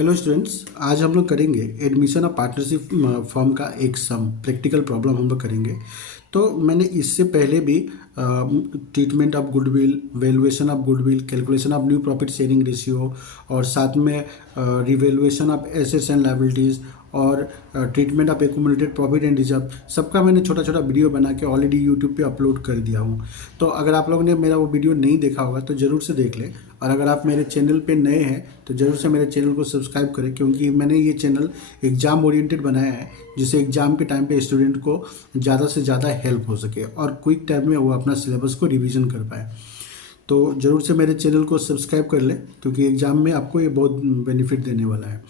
Hello students, आज हम लोग करेंगे एडमिशन ऑफ पार्टनरशिप फॉर्म का एक सम प्रैक्टिकल प्रॉब्लम हम लोग करेंगे। तो मैंने इससे पहले भी treatment of goodwill, valuation of goodwill, calculation of new profit sharing ratio और साथ में revaluation of assets and liabilities और treatment of accumulated profit and reserve, सबका मैंने छोटा छोटा वीडियो बना के ऑलरेडी यूट्यूब पे अपलोड कर दिया हूँ। तो अगर आप लोगों ने मेरा वो वीडियो नहीं देखा होगा तो ज़रूर से देख लें, और अगर आप मेरे चैनल पे नए हैं तो ज़रूर से मेरे चैनल को सब्सक्राइब करें, क्योंकि मैंने ये चैनल एग्ज़ाम ओरिएंटेड बनाया है जिससे एग्ज़ाम के टाइम पे स्टूडेंट को ज़्यादा से ज़्यादा हेल्प हो सके और क्विक टाइम में वो अपना सिलेबस को रिवीजन कर पाए। तो ज़रूर से मेरे चैनल को सब्सक्राइब कर लें, क्योंकि एग्ज़ाम में आपको ये बहुत बेनिफिट देने वाला है।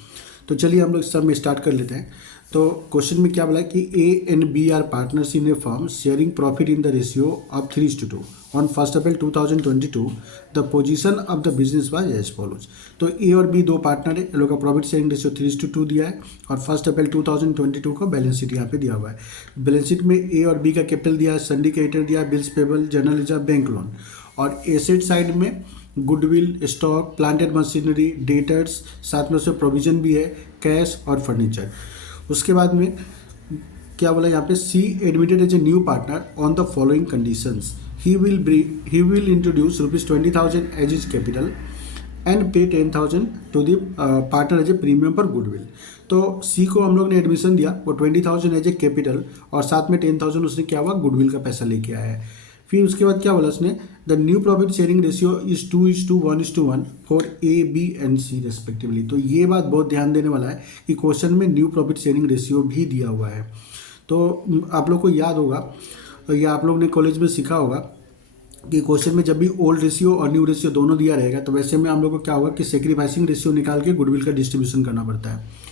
तो चलिए हम लोग सब में स्टार्ट कर लेते हैं। तो क्वेश्चन में क्या बोला है कि A and B are partners in a firm sharing profit in the ratio of 3:2 on 1 April 2022। The position of the business was as follows. तो ए और बी दो पार्टनर है, इन लोग का प्रॉफिट शेयरिंग रेशियो 3:2 दिया है और 1 अप्रैल 2022 को बैलेंस शीट यहाँ पे दिया हुआ है। बैलेंस शीट में ए और बी का कैपिटल दिया है, सिंडिकेटर दिया, bills payable, general reserve, bank loan, और एसेट साइड में goodwill, stock, plant and machinery, debtors, साथ में उसमें प्रोविजन भी है, कैश और फर्नीचर। उसके बाद में क्या बोला यहाँ पे, C admitted as a new partner on the following conditions. He will introduce ₹20,000 as his capital and pay 10,000 to the partner as a premium पर गुडविल। तो सी को हम लोग ने एडमिशन दिया, वो 20,000 एज ए कैपिटल और साथ में 10,000 उसने क्या हुआ, गुडविल का पैसा लेके आया है। फिर उसके बाद क्या बोला उसने, the new profit sharing ratio is 2:1:1 for A, B and C respectively. तो ये बात बहुत ध्यान देने वाला है कि क्वेश्चन में न्यू प्रॉफिट शेयरिंग रेशियो भी दिया हुआ है। तो आप लोग को याद होगा या आप लोग ने कॉलेज में सीखा होगा कि क्वेश्चन में जब भी ओल्ड रेशियो और न्यू रेशियो दोनों दिया रहेगा तो वैसे में हम लोग को क्या होगा कि सेक्रीफाइसिंग रेशियो निकाल के गुडविल का डिस्ट्रीब्यूशन करना पड़ता है।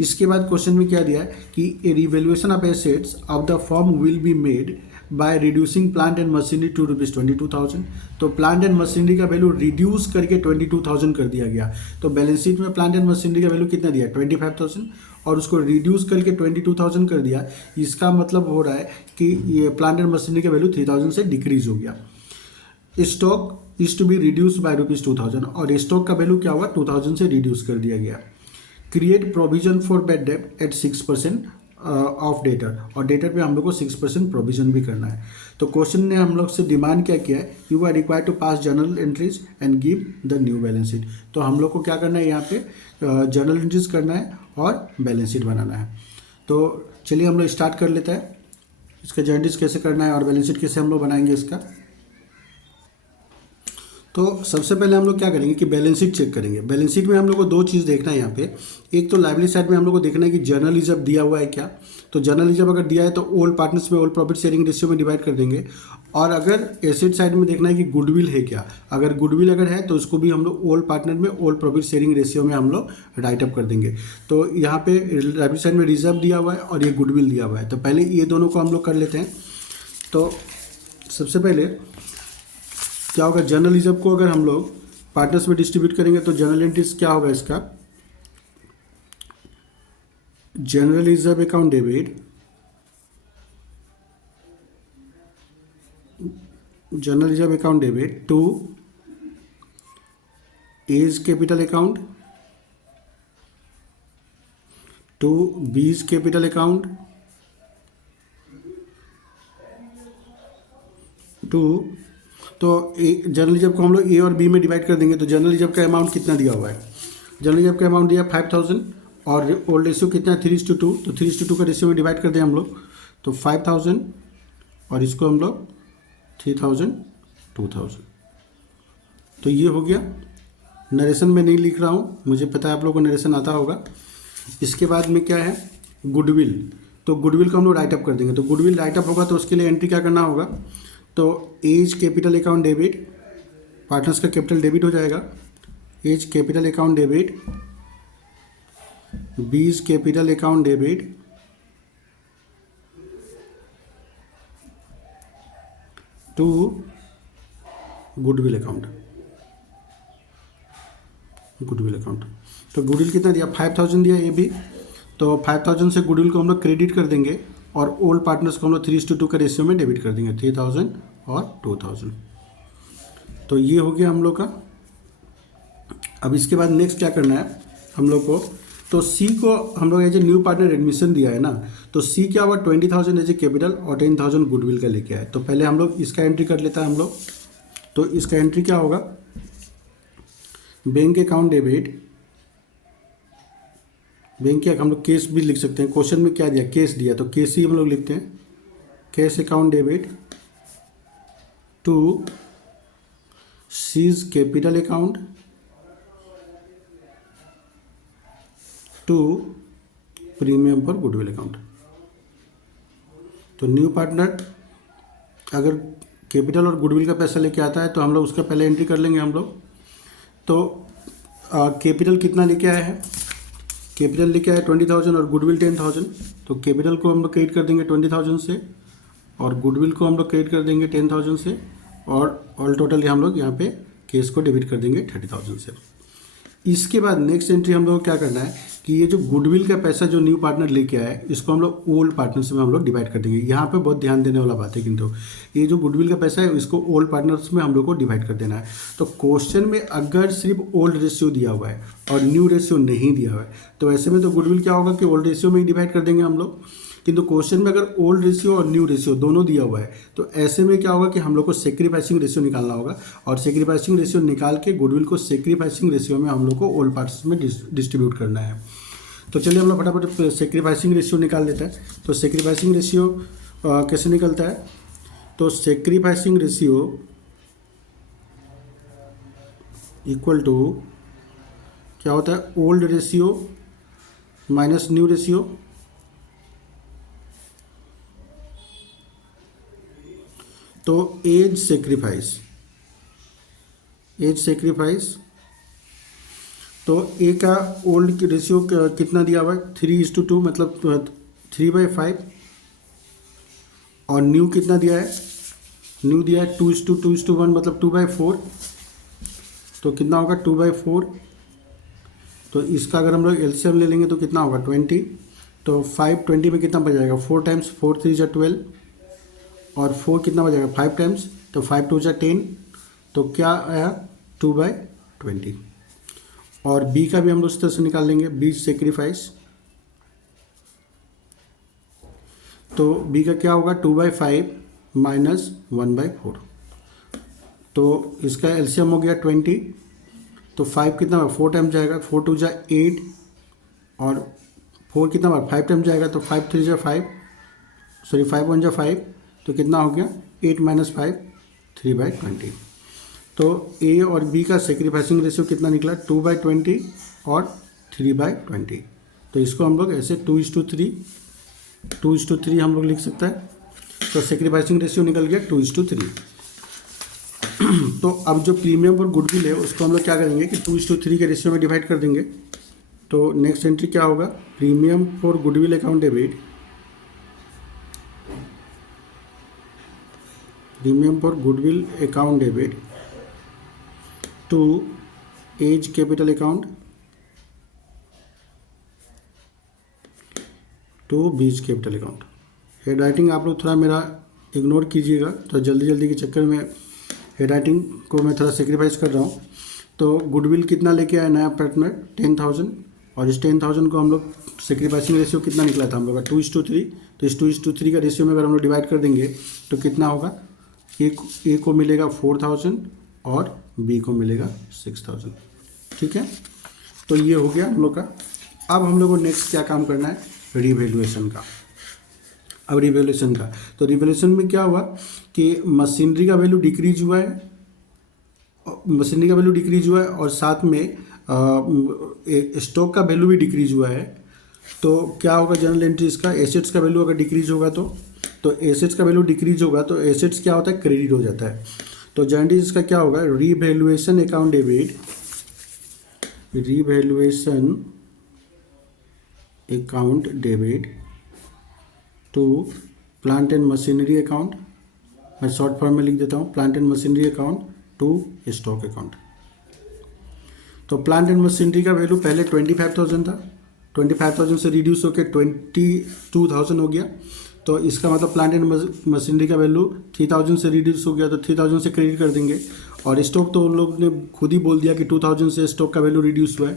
इसके बाद क्वेश्चन में क्या दिया है कि a revaluation of assets of the firm will be made by reducing plant and machinery to ₹22,000। तो प्लांट एंड मशीनरी का वैल्यू रिड्यूस करके 22,000 कर दिया गया। तो बैलेंस शीट में प्लांट एंड मशीनरी का वैल्यू कितना दिया, 25,000, और उसको रिड्यूस करके 22,000 कर दिया। इसका मतलब हो रहा है कि ये प्लांट एंड मशीनरी का वैल्यू 3,000 से डिक्रीज हो गया। Stock is to be reduce by ₹2,000 और स्टॉक का वैल्यू क्या हुआ, 2,000 से रिड्यूस कर दिया गया। Create provision for bad debt at 6% of debtor, और डेटर पे हम लोग को 6% प्रोविजन भी करना है। तो क्वेश्चन ने हम लोग से डिमांड क्या किया है, you are required to pass journal entries and give the new balance sheet. तो हम लोग को क्या करना है, यहाँ पे जर्नल एंट्रीज करना है और बैलेंस शीट बनाना है। तो चलिए हम लोग स्टार्ट कर लेते हैं, इसका जर्नल एंट्रीज कैसे करना है और बैलेंस शीट कैसे हम लोग बनाएंगे इसका। तो सबसे पहले हम लोग क्या करेंगे कि बैलेंस शीट चेक करेंगे। बैलेंस शीट में हम लोग को दो चीज़ देखना है यहाँ पे। एक तो लायबिलिटी साइड में हम लोग को देखना है कि जर्नल रिजर्व दिया हुआ है क्या। तो जर्नल रिजर्व अगर दिया है तो ओल्ड पार्टनर्स में ओल्ड प्रॉफिट शेयरिंग रेशियो में डिवाइड कर देंगे। और अगर एसेट साइड में देखना है कि गुडविल है क्या, अगर गुडविल अगर है तो उसको भी हम लोग ओल्ड पार्टनर में ओल्ड प्रॉफिट शेयरिंग रेशियो में हम लोग राइटअप कर देंगे। तो यहाँ पे लायबिलिटी साइड में रिजर्व दिया हुआ है और ये गुडविल दिया हुआ है। तो पहले ये दोनों को हम लोग कर लेते हैं। तो सबसे पहले क्या होगा, जर्नल रिजर्व को अगर हम लोग पार्टनर्स में डिस्ट्रीब्यूट करेंगे तो जर्नल एंट्रीज क्या होगा इसका, general reserve account debit, general reserve account debit to A's capital account, to B's capital account, to, तो जनरल रिजर्व को हम लोग ए और बी में डिवाइड कर देंगे। तो जनरल रिजर्व का अमाउंट कितना दिया हुआ है, जनरल रिजर्व का अमाउंट दिया 5,000 और ओल्ड रेशियो कितना है 3:2। तो 3:2 का रेशियो में डिवाइड कर दें हम लोग, तो 5,000 और इसको हम लोग 3,000, 2,000। तो ये हो गया। नरेशन में नहीं लिख रहा हूँ, मुझे पता है आप लोगों को नरेशन आता होगा। इसके बाद में क्या है, गुडविल। तो गुडविल को हम लोग राइटअप कर देंगे। तो गुडविल राइटअप होगा तो उसके लिए एंट्री क्या करना होगा, तो A's capital account debit, partners का कैपिटल डेबिट हो जाएगा, A's capital account debit, B's capital account debit, to goodwill account, goodwill account. तो गुडविल कितना दिया, 5,000 दिया ये भी। तो 5,000 से गुडविल को हम लोग क्रेडिट कर देंगे और ओल्ड पार्टनर्स को हम लोग 3:2 का रेशियो में डेबिट कर देंगे, 3,000 और 2,000। तो ये हो गया हम लोग का। अब इसके बाद नेक्स्ट क्या करना है, हम लोग को, तो सी को हम लोग as a new partner admission दिया है ना, तो सी क्या हुआ 20,000 एज ए कैपिटल और 10,000 गुडविल का लेके आए। तो पहले हम लोग इसका एंट्री कर लेता है हम लोग। तो इसका एंट्री क्या होगा, बैंक अकाउंट डेबिट, बैंक के हम लोग केस भी लिख सकते हैं, क्वेश्चन में क्या दिया केस दिया तो केस ही हम लोग लिखते हैं, cash account debit to C's capital account to premium पर गुडविल अकाउंट। तो न्यू पार्टनर अगर कैपिटल और गुडविल का पैसा लेके आता है तो हम लोग उसका पहले एंट्री कर लेंगे हम लोग। तो कैपिटल कितना लेके आया है, कैपिटल लेके आया 20,000 और गुडविल 10,000। तो कैपिटल को हम लोग क्रेडिट कर देंगे 20,000 से और गुडविल को हम लोग क्रेडिट कर देंगे 10,000 से, और ऑल टोटल हम लोग यहाँ पे केस को डेबिट कर देंगे 30,000 से। इसके बाद नेक्स्ट एंट्री हम लोग को क्या करना है कि ये जो गुडविल का पैसा जो न्यू पार्टनर लेके आया है इसको हम लोग ओल्ड पार्टनर्स में हम लोग डिवाइड कर देंगे। यहाँ पे बहुत ध्यान देने वाला बात है, किंतु ये जो गुडविल का पैसा है इसको ओल्ड पार्टनर्स में हम लोग को डिवाइड कर देना है। तो क्वेश्चन में अगर सिर्फ ओल्ड रेशियो दिया हुआ है और न्यू रेशियो नहीं दिया हुआ है तो ऐसे में तो गुडविल क्या होगा कि ओल्ड रेशियो में ही डिवाइड कर देंगे हम लोग। किंतु क्वेश्चन में अगर ओल्ड रेशियो और न्यू रेशियो दोनों दिया हुआ है तो ऐसे में क्या होगा कि हम लोग को सेक्रीफाइसिंग रेशियो निकालना होगा, और सेक्रीफाइसिंग रेशियो निकाल के गुडविल को सेक्रीफाइसिंग रेशियो में हम लोग को ओल्ड पार्ट्स में डिस्ट्रीब्यूट करना है। तो चलिए हम लोग फटाफट सेक्रीफाइसिंग रेशियो निकाल लेते हैं। तो सेक्रीफाइसिंग रेशियो कैसे निकलता है, तो सेक्रीफाइसिंग रेशियो इक्वल टू क्या होता है, old ratio minus new ratio, तो एज सेक्रीफाइस, एज सेक्रीफाइस, तो ए का ओल्ड की रेशियो कितना दिया हुआ है 3:2 मतलब 3/5, और न्यू कितना दिया है, न्यू दिया है 2:2:1 मतलब 2/4, तो कितना होगा 2/4। तो इसका अगर हम लोग एलसीएम ले लेंगे तो कितना होगा 20, तो 5 20 में कितना बच जाएगा 4 टाइम्स 4 3 जा 12, और 4 कितना बचेगा 5 टाइम्स, तो 5 2 जा 10, तो क्या आया 2/20। और बी का भी हम लोग उस तरह से निकाल लेंगे, बी सेक्रीफाइस, तो बी का क्या होगा 2/5 माइनस 1/4, तो इसका एलसीएम हो गया 20, तो 5 कितना होगा 4 टाइम्स जाएगा, 4 2 जा 8, और 4 कितना होगा 5 टाइम्स जाएगा, तो 5 3 जा 5, सॉरी 5 1 जा 5, तो कितना हो गया 8 माइनस 5 3/20। तो ए और बी का सेक्रीफाइसिंग रेशियो कितना निकला 2/20 और 3/20। तो इसको हम लोग ऐसे 2:3 हम लोग लिख सकते हैं। तो सेक्रीफाइसिंग रेशियो निकल गया 2:3। तो अब जो प्रीमियम और गुडविल है उसको हम लोग क्या करेंगे कि 2:3 के रेशियो में डिवाइड कर देंगे। तो नेक्स्ट एंट्री क्या होगा, premium for goodwill account debit, premium for goodwill account debit to A's capital account to B's capital account. Handwriting आप लोग थोड़ा मेरा इग्नोर कीजिएगा, तो जल्दी जल्दी के चक्कर में हेड राइटिंग को मैं थोड़ा सेक्रीफाइस कर रहा हूँ। तो गुडविल कितना लेके आया नया पार्टनर 10,000, और इस 10,000 को हम लोग सेक्रीफाइसिंग रेशियो कितना निकला था हम लोग का 2:3। तो इस 2:3 का रेशियो में अगर हम लोग डिवाइड कर देंगे तो कितना होगा, ए को मिलेगा 4,000 और बी को मिलेगा 6,000। ठीक है, तो ये हो गया हम लोग का। अब हम लोग को नेक्स्ट क्या काम करना है, रिवैल्यूएशन का। अब रिवैल्यूएशन का, तो रिवैल्यूएशन में क्या हुआ कि मशीनरी का वैल्यू डिक्रीज हुआ है, मशीनरी का वैल्यू डिक्रीज हुआ है और साथ में स्टॉक का वैल्यू भी डिक्रीज हुआ है। तो क्या होगा जनरल एंट्री इसका, एसेट्स का वैल्यू अगर डिक्रीज होगा तो एसेट्स का वैल्यू डिक्रीज होगा तो एसेट्स क्या होता है, क्रेडिट हो जाता है। तो जनरली इसका क्या होगा, revaluation account debit, revaluation account debit to plant and machinery account, मैं शॉर्ट फॉर्म में लिख देता हूँ, plant and machinery account to stock account. तो प्लांट एंड मशीनरी का वैल्यू पहले 25,000 था, 25,000 से रिड्यूस होकर 22,000 हो गया। तो इसका मतलब प्लांट एंड मशीनरी का वैल्यू 3,000 से रिड्यूस हो गया, तो 3,000 से क्रेडिट कर देंगे। और स्टॉक तो उन लोग ने खुद ही बोल दिया कि 2,000 से स्टॉक का वैल्यू रिड्यूस हुआ है,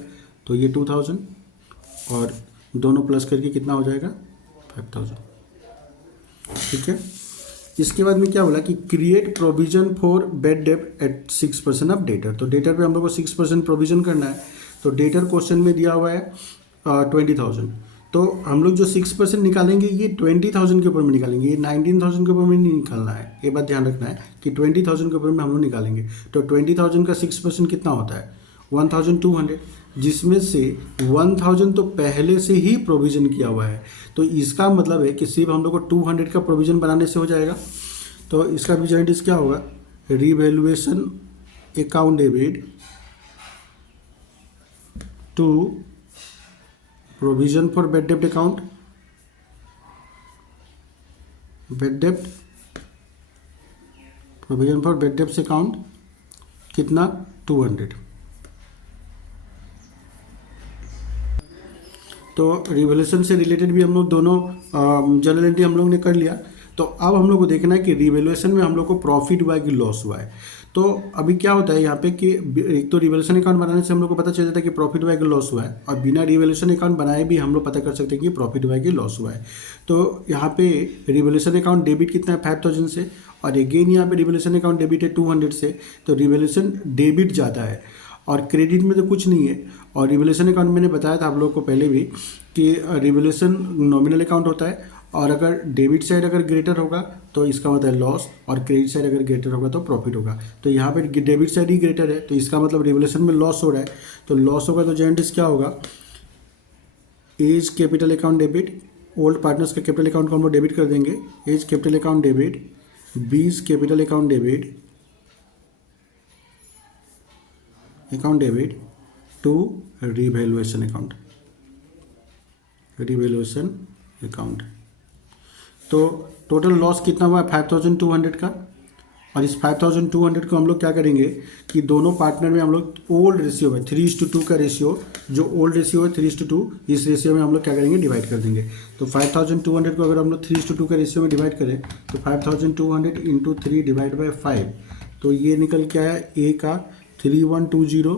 तो ये 2000 और दोनों प्लस करके कितना हो जाएगा 5000। ठीक है। इसके बाद में क्या बोला कि create provision for bad debt at 6% of debtor. तो डेटर पे हम लोग को 6% प्रोविजन करना है। तो डेटर क्वेश्चन में दिया हुआ है 20,000। तो हम लोग जो 6% निकालेंगे ये 20,000 के ऊपर में निकालेंगे, ये 19,000 के ऊपर में नहीं निकालना है। ये बात ध्यान रखना है कि 20,000 के ऊपर में हम लोग निकालेंगे। तो 20,000 का 6% कितना होता है 1,200, जिसमें से 1,000 तो पहले से ही प्रोविज़न किया हुआ है। तो इसका मतलब है कि सिर्फ हम लोग को 200 का प्रोविज़न बनाने से हो जाएगा। तो इसका बीजेंटिस क्या होगा, revaluation account debit to provision for bad डेब्ट अकाउंट, बैड डेब्ट प्रोविज़न फॉर बैड डेब्ट अकाउंट कितना 200। तो रिवैल्यूएशन से रिलेटेड भी हम लोग दोनों जर्नल एंट्री हम लोग ने कर लिया। तो अब हम लोग को देखना है कि रिवैल्यूएशन में हम लोग को प्रॉफिट हुआ है कि लॉस हुआ है। तो अभी क्या होता है यहाँ पे कि एक तो रिवैल्यूएशन अकाउंट बनाने से हम लोग को पता चल जाता है कि प्रॉफिट हुआ है कि लॉस हुआ है, और बिना रिवैल्यूएशन अकाउंट बनाए भी हम लोग पता कर सकते हैं कि प्रॉफिट हुआ है कि लॉस हुआ है। तो यहाँ पे रिवैल्यूएशन अकाउंट डेबिट कितना है 5,000 से, और अगेन यहाँ पे रिवैल्यूएशन अकाउंट डेबिट है 200 से। तो रिवैल्यूएशन डेबिट ज़्यादा है और क्रेडिट में तो कुछ नहीं है। और रिवैल्यूएशन अकाउंट मैंने बताया था आप लोगों को पहले भी कि रिवैल्यूएशन नॉमिनल अकाउंट होता है, और अगर डेबिट साइड अगर ग्रेटर होगा तो इसका मतलब है लॉस, और क्रेडिट साइड अगर ग्रेटर होगा तो प्रॉफिट होगा। तो यहाँ पे डेबिट साइड ही ग्रेटर है, तो इसका मतलब रिवैल्यूएशन में लॉस हो रहा है। तो लॉस होगा तो जेंटिस क्या होगा, A's capital account debit, old partners का कैपिटल अकाउंट को हम लोग डेबिट कर देंगे, A's capital account debit, B's capital account debit to revaluation account, revaluation account. तो टोटल लॉस कितना हुआ 5,200 का। और इस 5,200 को हम लोग क्या करेंगे कि दोनों पार्टनर में हम लोग ओल्ड रेशियो है 3:2 का रेशियो, जो ओल्ड रेशियो है 3:2, इस रेशियो में हम लोग क्या करेंगे डिवाइड कर देंगे। तो 5,200 को अगर हम लोग 3:2 का रेशियो में डिवाइड करें तो 5,200 इंटू 3 डिवाइड बाई 5, तो ये निकल के आया ए का 3120,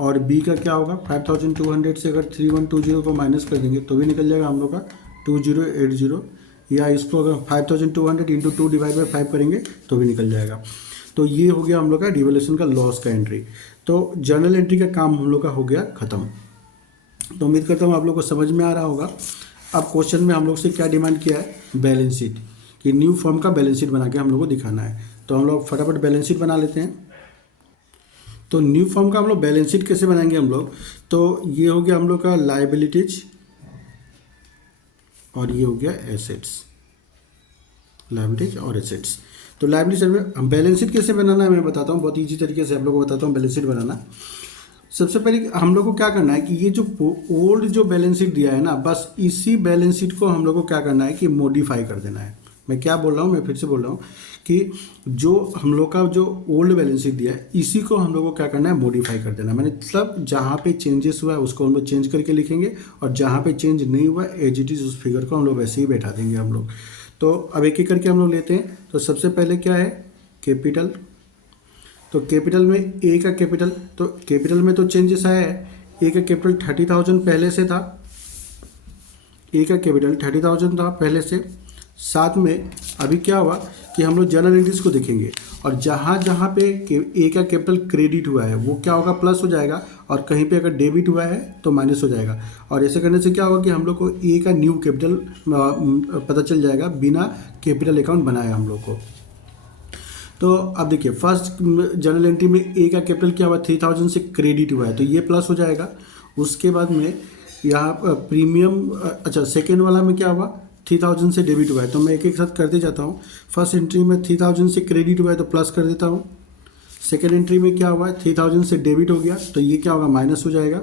और बी का क्या होगा 5,200 से अगर 3120 को माइनस कर देंगे तो भी निकल जाएगा हम लोग का 2080, या इसको अगर 5,200 इंटू 2 डिवाइड बाई 5 करेंगे तो भी निकल जाएगा। तो ये हो गया हम लोग का रिवैल्यूएशन का लॉस का एंट्री। तो जर्नल एंट्री का काम हम लोग का हो गया ख़त्म। तो उम्मीद करता हूँ आप लोग को समझ में आ रहा होगा। अब क्वेश्चन में हम लोग से क्या डिमांड किया है, बैलेंस शीट, कि न्यू फर्म का बैलेंस शीट बना के हम लोग को दिखाना है। तो हम लोग फटाफट बैलेंस शीट बना लेते हैं। तो न्यू फर्म का हम लोग बैलेंस शीट कैसे बनाएंगे हम लोग, तो ये हो गया हम लोग का लायबिलिटीज और ये हो गया एसेट्स, लायबिलिटीज और एसेट्स। तो लायबिलिटीज में हम बैलेंस शीट कैसे बनाना है मैं बताता हूँ, बहुत ईजी तरीके से आप लोगों को बताता हूँ बैलेंस शीट बनाना। सबसे पहले हम लोग को क्या करना है कि ये जो ओल्ड जो बैलेंस शीट दिया है ना, बस इसी बैलेंस शीट को हम लोग को क्या करना है कि मॉडिफाई कर देना है। मैं क्या बोल रहा हूँ, मैं फिर से बोल रहा हूँ कि जो हम लोग का जो ओल्ड बैलेंस शीट दिया है इसी को हम लोग को क्या करना है मॉडिफाई कर देना है। मैंने मतलब जहाँ पे चेंजेस हुआ है उसको हम लोग चेंज करके लिखेंगे, और जहाँ पे चेंज नहीं हुआ एज इट इज़ उस फिगर को हम लोग वैसे ही बैठा देंगे हम लोग। तो अब एक एक करके हम लोग लेते हैं। तो सबसे पहले क्या है कैपिटल। तो कैपिटल में ए का कैपिटल, तो कैपिटल में तो चेंजेस आया है। ए का कैपिटल 30,000 पहले से था, ए का कैपिटल 30,000 था पहले से। साथ में अभी क्या हुआ कि हम लोग जर्नल एंट्रीज को देखेंगे, और जहाँ जहाँ पे ए का कैपिटल क्रेडिट हुआ है वो क्या होगा प्लस हो जाएगा, और कहीं पे अगर डेबिट हुआ है तो माइनस हो जाएगा। और ऐसे करने से क्या होगा कि हम लोग को ए का न्यू कैपिटल पता चल जाएगा बिना कैपिटल अकाउंट बनाए हम लोग को। तो अब देखिए फर्स्ट जर्नल एंट्री में ए का कैपिटल क्या हुआ 3,000 से क्रेडिट हुआ है, तो ये प्लस हो जाएगा। उसके बाद में यहाँ प्रीमियम, अच्छा सेकेंड वाला में क्या हुआ 3,000 से डेबिट हुआ है, तो मैं एक एक साथ करते जाता हूँ। फर्स्ट एंट्री में 3,000 से क्रेडिट हुआ है तो प्लस कर देता हूँ। सेकेंड एंट्री में क्या हुआ है 3,000 से डेबिट हो गया, तो ये क्या होगा माइनस हो जाएगा।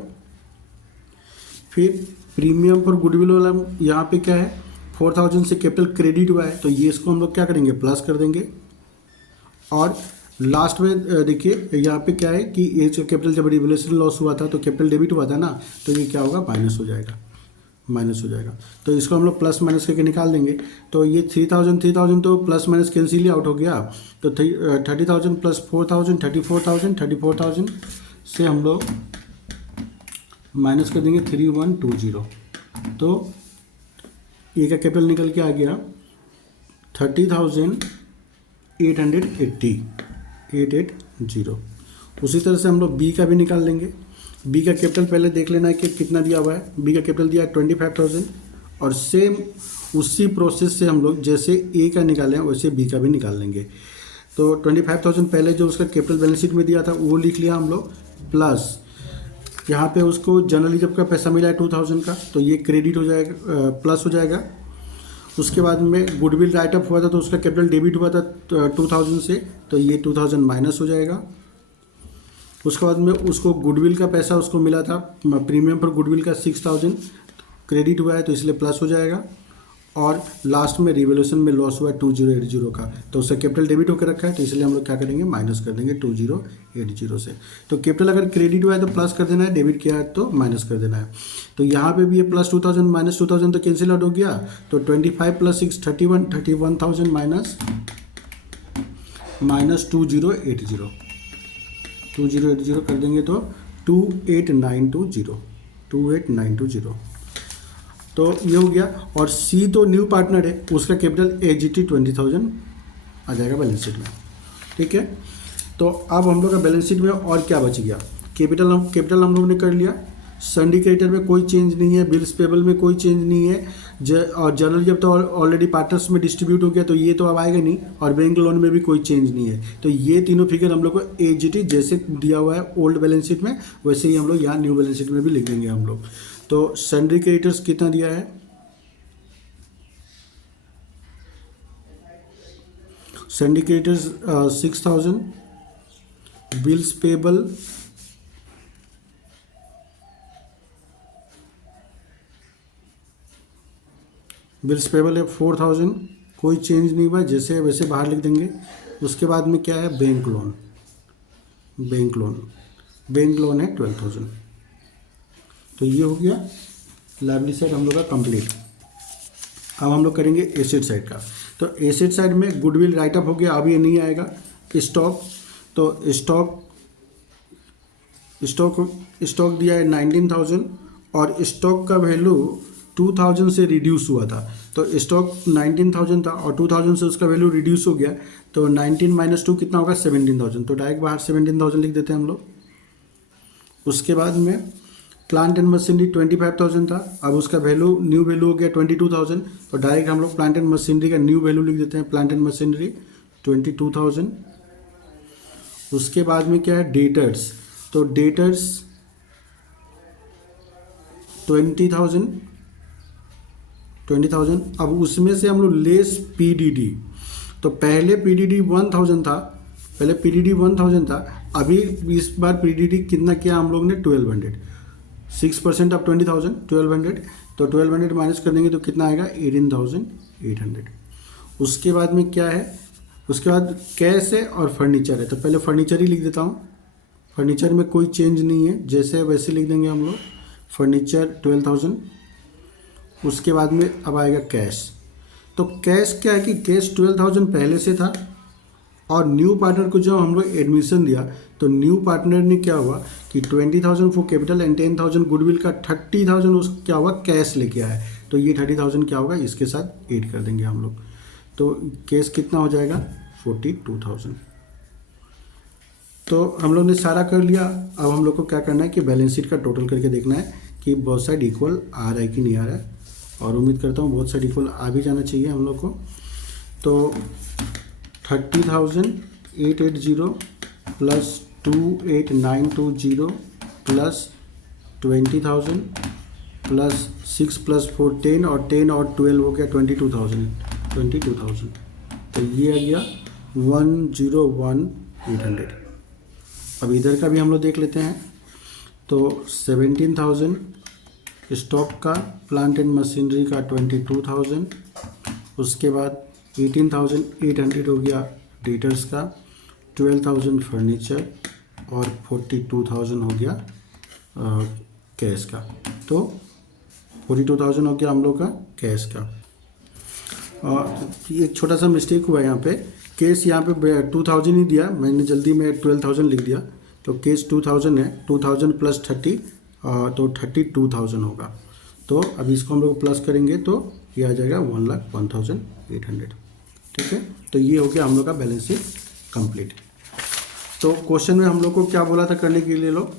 फिर प्रीमियम पर गुडविल वाला यहाँ पे क्या है 4,000 से कैपिटल क्रेडिट हुआ है, तो ये इसको हम लोग क्या करेंगे प्लस कर देंगे। और लास्ट में देखिए यहाँ पे क्या है कि ये जो कैपिटल जब रिवैल्यूएशन लॉस हुआ था तो कैपिटल डेबिट हुआ था ना, तो ये क्या होगा माइनस हो जाएगा, माइनस हो जाएगा। तो इसको हम लोग प्लस माइनस करके निकाल देंगे। तो ये 3,000 तो प्लस माइनस कैंसिल ही आउट हो गया। तो 30,000 प्लस 4,000 34,000 से हम लोग माइनस कर देंगे 3120, तो ए का कैपिटल निकल के आ गया 30,880। उसी तरह से हम लोग बी का भी निकाल लेंगे। बी का कैपिटल पहले देख लेना है कि कितना दिया हुआ है। बी का कैपिटल दिया है 25,000, और सेम उसी प्रोसेस से हम लोग जैसे ए का निकाले हैं वैसे बी का भी निकाल लेंगे। तो 25,000 पहले जो उसका कैपिटल बैलेंस शीट में दिया था वो लिख लिया हम लोग, प्लस यहाँ पे उसको जनरली जब का पैसा मिला है 2,000 का, तो ये क्रेडिट हो जाएगा, प्लस हो जाएगा। उसके बाद में गुडविल राइटअप हुआ था तो उसका कैपिटल डेबिट हुआ था 2,000 से, तो ये 2,000 माइनस हो जाएगा। उसके बाद में उसको गुडविल का पैसा उसको मिला था, प्रीमियम पर गुडविल का 6,000 क्रेडिट हुआ है तो इसलिए प्लस हो जाएगा। और लास्ट में रिवोल्यूशन में लॉस हुआ है 2080 का, तो उसका कैपिटल डेबिट होकर रखा है तो इसलिए हम लोग क्या करेंगे, माइनस कर देंगे 2080 से। तो कैपिटल अगर क्रेडिट हुआ है तो प्लस कर देना है, डेबिट किया है तो माइनस कर देना है। तो यहाँ पे भी ये प्लस 2,000 माइनस 2,000 तो कैंसिल आउट हो गया, तो 25 + 6 31, 31,000 माइनस 2080 कर देंगे तो 28,920। तो ये हो गया। और सी तो न्यू पार्टनर है, उसका कैपिटल एजीटी 20,000 आ जाएगा बैलेंस शीट में। ठीक है, तो अब हम लोग का बैलेंस शीट में और क्या बच गया, कैपिटल हम लोग ने कर लिया। सन्डी क्रेडिटर में कोई चेंज नहीं है, बिल्स पेबल में कोई चेंज नहीं है, और जनरल जब तो ऑलरेडी पार्टनर्स में डिस्ट्रीब्यूट हो गया तो ये तो अब आएगा नहीं, और बैंक लोन में भी कोई चेंज नहीं है। तो ये तीनों फिगर हम लोग को एजीटी जैसे दिया हुआ है ओल्ड बैलेंस शीट में वैसे ही हम लोग यहाँ न्यू बैलेंस शीट में भी लिख देंगे हम लोग। तो सन्डी क्रेडिटर्स कितना दिया है, सन्डी क्रेडिटर्स 6,000, बिल्स पेबल है 4,000, कोई चेंज नहीं हुआ, जैसे वैसे बाहर लिख देंगे। उसके बाद में क्या है, बैंक लोन है 12,000। तो ये हो गया लायबिलिटी साइड हम लोग का कंप्लीट। अब हम लोग करेंगे एसेट साइड का। तो एसेट साइड में गुडविल राइटअप हो गया, अब ये नहीं आएगा। स्टॉक, तो स्टॉक दिया है 19,000, और स्टॉक का वैल्यू 2,000 से रिड्यूस हुआ था। तो स्टॉक 19,000 था और 2,000 से उसका वैल्यू रिड्यूस हो गया, तो 19 - 2 कितना होगा, 17,000। तो डायरेक्ट बाहर 17,000 लिख देते हैं हम लोग। उसके बाद में प्लांट एंड मशीनरी 25,000 था, अब उसका न्यू वैल्यू हो गया 22,000। तो डायरेक्ट हम लोग प्लांट एंड मशीनरी का न्यू वैल्यू लिख देते हैं, प्लांट एंड मशीनरी 22,000। उसके बाद में क्या है, डेटर्स, तो डेटर्स 20,000। अब उसमें से हम लोग लेस पीडीडी, तो पहले पीडीडी 1,000 था, अभी इस बार पीडीडी कितना किया हम लोग ने, 1,200। 6% ऑफ 20,000 1,200, तो 1,200 माइनस कर देंगे तो कितना आएगा, 18,800। उसके बाद में क्या है, उसके बाद कैश है और फर्नीचर है। तो पहले फर्नीचर ही लिख देता हूँ, फर्नीचर में कोई चेंज नहीं है, जैसे वैसे लिख देंगे हम लोग, फर्नीचर 12,000। उसके बाद में अब आएगा कैश। तो कैश क्या है कि कैश 12,000 पहले से था, और न्यू पार्टनर को जब हम लोग एडमिशन दिया तो न्यू पार्टनर ने क्या हुआ कि 20,000 फॉर कैपिटल एंड 10,000 गुडविल का 30,000 उस क्या हुआ, कैश लेके आया। तो ये 30,000 क्या होगा, इसके साथ ऐड कर देंगे हम लोग। तो कैश कितना हो जाएगा, 42,000। तो हम लोग ने सारा कर लिया। अब हम लोग को क्या करना है कि बैलेंस शीट का टोटल करके देखना है कि बोथ साइड इक्वल आ रहा है कि नहीं आ रहा है, और उम्मीद करता हूँ बोथ साइड इक्वल आ भी जाना चाहिए हम लोग को। तो 30,880 प्लस 28,920 प्लस 20,000 प्लस 6 + 4 10, और 10 और 12 हो गया 22,000। तो ये आ गया 101,800। अब इधर का भी हम लोग देख लेते हैं। तो 17,000 स्टॉक का, प्लांट एंड मशीनरी का 22,000, उसके बाद 18,800 हो गया डेटर्स का, 12,000 फर्नीचर, और 42,000 हो गया कैश का। तो 42,000 हो गया हम लोग का कैश का। एक छोटा सा मिस्टेक हुआ यहाँ पे, कैश यहाँ पे 2,000 ही दिया, मैंने जल्दी में 12,000 लिख दिया। तो कैश 2,000 है, 2,000 + 30 तो 32,000 होगा। तो अब इसको हम लोग प्लस करेंगे तो ये आ जाएगा 1,01,800। ठीक है, तो ये हो गया हम लोग का बैलेंस शीट कंप्लीट। तो क्वेश्चन में हम लोग को क्या बोला था करने के लिए लोग,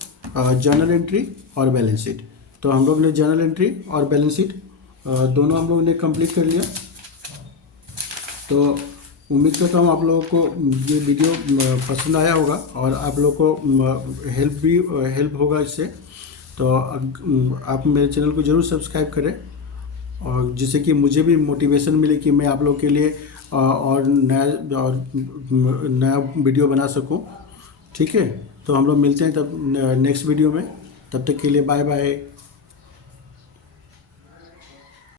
जर्नल एंट्री और बैलेंस शीट। तो हम लोग ने जर्नल एंट्री और बैलेंस शीट दोनों हम लोग ने कंप्लीट कर लिया। तो उम्मीद करता हूँ आप लोगों को ये वीडियो पसंद आया होगा और आप लोगों को हेल्प होगा इससे। तो आप मेरे चैनल को ज़रूर सब्सक्राइब करें और जिससे कि मुझे भी मोटिवेशन मिले कि मैं आप लोग के लिए और नया वीडियो बना सकूं। ठीक है, तो हम लोग मिलते हैं तब नेक्स्ट वीडियो में। तब तक के लिए बाय बाय।